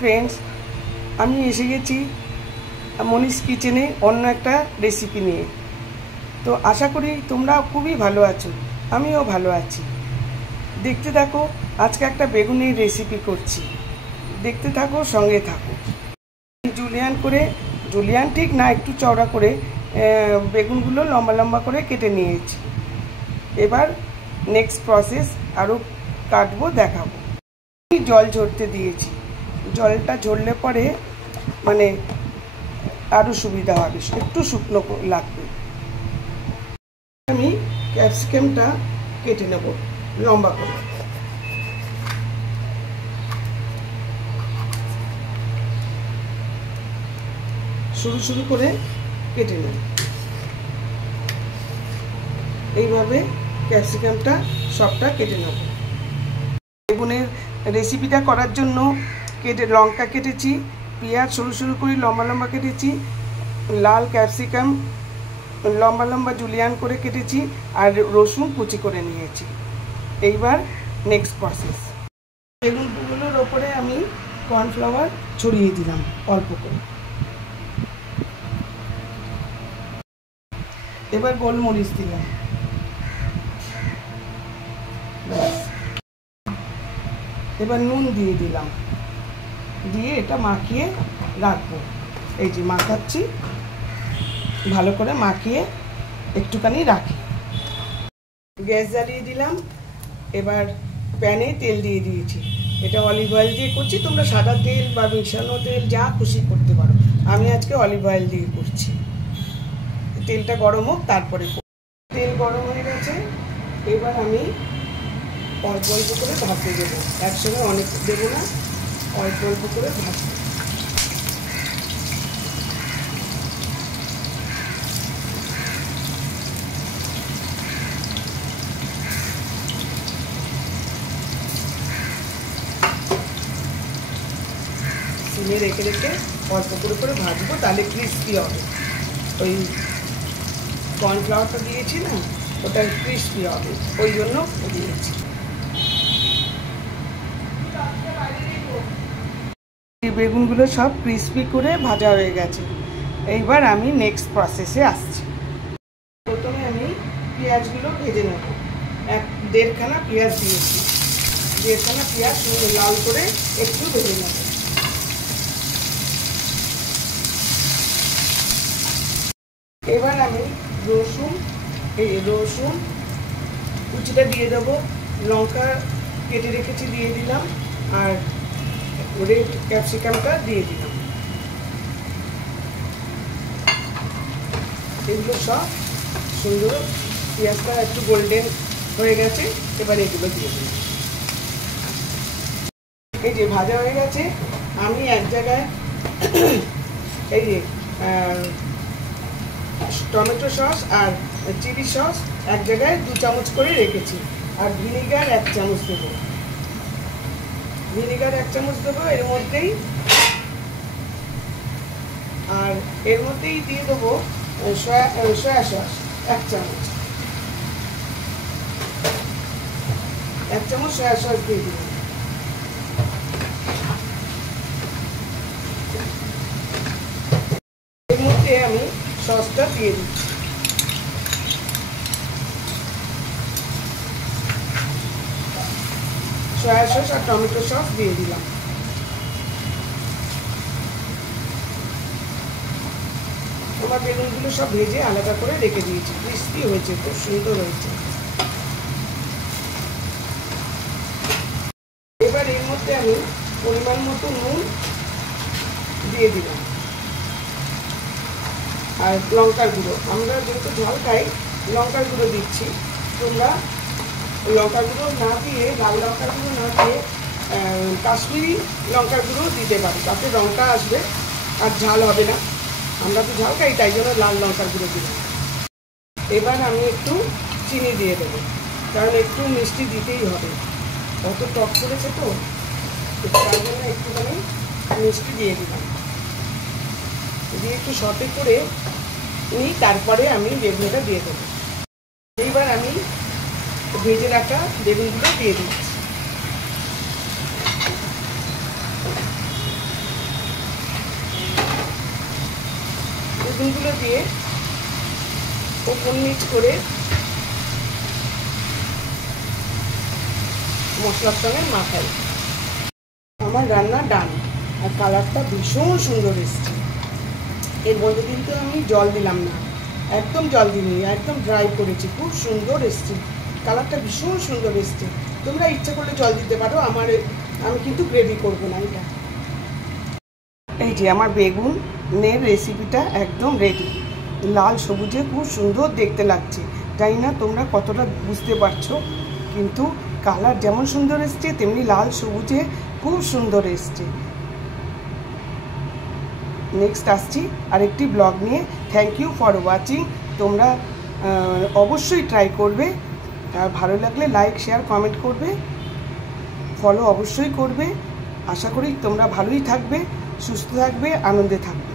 Friends, আমি এসে গেছি মনীষ কিচেনে অন্য একটা রেসিপি নিয়ে। তো আশা করি তোমরা খুবই ভালো আছো, আমিও ভালো আছি। দেখতে থাকো, আজকে একটা বেগুনের রেসিপি করছি, দেখতে থাকো, সঙ্গে থাকো। জুলিয়ান ঠিক না, একটু চওড়া করে বেগুনগুলো লম্বা লম্বা করে কেটে নিয়েছি। এবার নেক্সট প্রসেস আরও কাটবো, দেখাবো। জল ঝরতে দিয়েছি, জলটা ঝরলে পরে মানে আরও সুবিধা হবে, একটু শুকনো লাগবে। আমি ক্যাপসিকামটা কেটে নেব লম্বা করে। সরু সরু করে কেটে নেব। এইভাবে ক্যাপসিকামটা সবটা কেটে নেব। বেগুনের রেসিপিটা করার জন্য লঙ্কা কেটেছি, পেঁয়াজ সরু সরু করে লম্বা লম্বা কেটেছি, লাল ক্যাপসিকাম লম্বা লম্বা জুলিয়ান করে কেটেছি, আর রসুন কুচি করে নিয়েছি। এইবার নেক্সট প্রসেস, বেগুনগুলোর ওপরে আমি কর্নফ্লাওয়ার ছড়িয়ে দিলাম অল্প করে। এবার গোলমরিচ দিলাম, এবার নুন দিয়ে দিলাম, দিয়ে এটা মাখিয়ে রাখবো। এই যে মাখাচ্ছি, ভালো করে মাখিয়ে একটুখানি রাখি। গ্যাস জ্বালিয়ে দিলাম, এবার প্যানে তেল দিয়ে দিয়েছি। এটা অলিভ অয়েল দিয়ে করছি, তোমরা সাদা তেল বা মিশানো তেল যা খুশি করতে পারো, আমি আজকে অলিভ অয়েল দিয়ে করছি। তেলটা গরম হোক, তারপরে তেল গরম হয়ে গেছে। এবার আমি অল্প অল্প করে ভাজতে দেবো, একসঙ্গে অনেক দেবো না, অল্প অল্প করে ভাজতে। সিমে রেখে রেখে অল্প করে ভাজবো, তাহলে ক্রিস্পি হবে। ওই কর্নফ্লাওয়ারটা দিয়েছি না, ওটা ক্রিস্পি হবে, ওই জন্য দিয়েছি। বেগুনগুলো সব ক্রিস্পি করে ভাজা হয়ে গেছে। এইবার আমি নেক্সট প্রসেসে আসছি। প্রথমে আমি পেঁয়াজগুলো ভেজে নেব। দেড়খানা পেঁয়াজ দিয়েছি, দেড়খানা পেঁয়াজ লাল করে একটু ভেজে নেব। এবার আমি রসুন কুচিটা দিয়ে দেবো, লঙ্কা কেটে রেখেছি দিয়ে দিলাম, আর রেড ক্যাপসিকামটা দিয়ে দিলাম। এগুলো সব সুন্দর, পেঁয়াজটা একটু গোল্ডেন হয়ে গেছে, এবার এগুলো দিয়ে দিলাম। এই যে ভাজা হয়ে গেছে, আমি এক জায়গায় এই যে টমেটো সস আর চিলি সস এক জায়গায় 2 চামচ করে রেখেছি, আর ভিনিগার 1 চামচ দেবো। এর মধ্যেই, আর এর মধ্যেই দিয়ে দেবো সয়া সস 1 চামচ। 1 চামচ সয়া সস দিয়ে দেবো। এর মধ্যে আমি সসটা দিয়ে দিচ্ছি। সয়া সস আর টমেটো সস দিয়ে দিলাম। আমার বেগুনগুলো সব ভেজে আলাদা করে রেখে দিয়েছি, ক্রিস্পি হয়েছে, খুব সুন্দর হয়েছে। এবার এর মধ্যে আমি পরিমাণ মতো নুন দিয়ে দিলাম, আর লঙ্কার গুঁড়ো। আমরা যেহেতু ঝাল খাই, লঙ্কার গুঁড়ো দিচ্ছি। তোমরা লঙ্কার গুঁড়ো না দিয়ে, লাল লঙ্কার গুঁড়ো না দিয়ে কাশ্মীরি লঙ্কার গুঁড়ো দিতে পারি, তাতে রঙটা আসবে আর ঝাল হবে না। আমরা তো ঝাল খাই, তাই জন্য লাল লঙ্কার গুঁড়ো দিলাম। এবার আমি একটু চিনি দিয়ে দেবো, কারণ একটু মিষ্টি দিতেই হবে, অত টক করেছে তো, তার জন্য একটুখানি মিষ্টি দিয়ে দিলাম। দিয়ে একটু সটে করে নিই, তারপরে আমি বেগুনটা দিয়ে দেবো। এইবার আমি ভেজে রাখা বেগুনগুলো দিয়ে দিচ্ছি। বেগুনগুলো দিয়ে ওপর নিচ করে মশলার সঙ্গে মাখাই। আমার রান্না ডান, আর কালারটা ভীষণ সুন্দর এসছে। এর মধ্যে কিন্তু আমি জল দিলাম না, একদম জল দিইনি, একদম ড্রাই করেছি। খুব সুন্দর এসছে, কালারটা ভীষণ সুন্দর এসছে। তোমরা ইচ্ছা করলে জল দিতে পারো, আমি কিন্তু গ্রেভি করবো না এটা। এই যে আমার বেগুনের রেসিপিটা একদম রেডি, লাল সবুজে খুব সুন্দর দেখতে লাগছে। জানি না তোমরা কতটা বুঝতে পারছো, কিন্তু কালার যেমন সুন্দর এসছে তেমনি লাল সবুজে খুব সুন্দর এসছে। নেক্সট আসছি আরেকটি ব্লগ নিয়ে। Thank you for watching. তোমরা অবশ্যই ট্রাই করবে, আর ভালো লাগলে লাইক শেয়ার কমেন্ট করবে, ফলো অবশ্যই করবে। আশা করি তোমরা ভালোই থাকবে, সুস্থ থাকবে, আনন্দে থাকবে।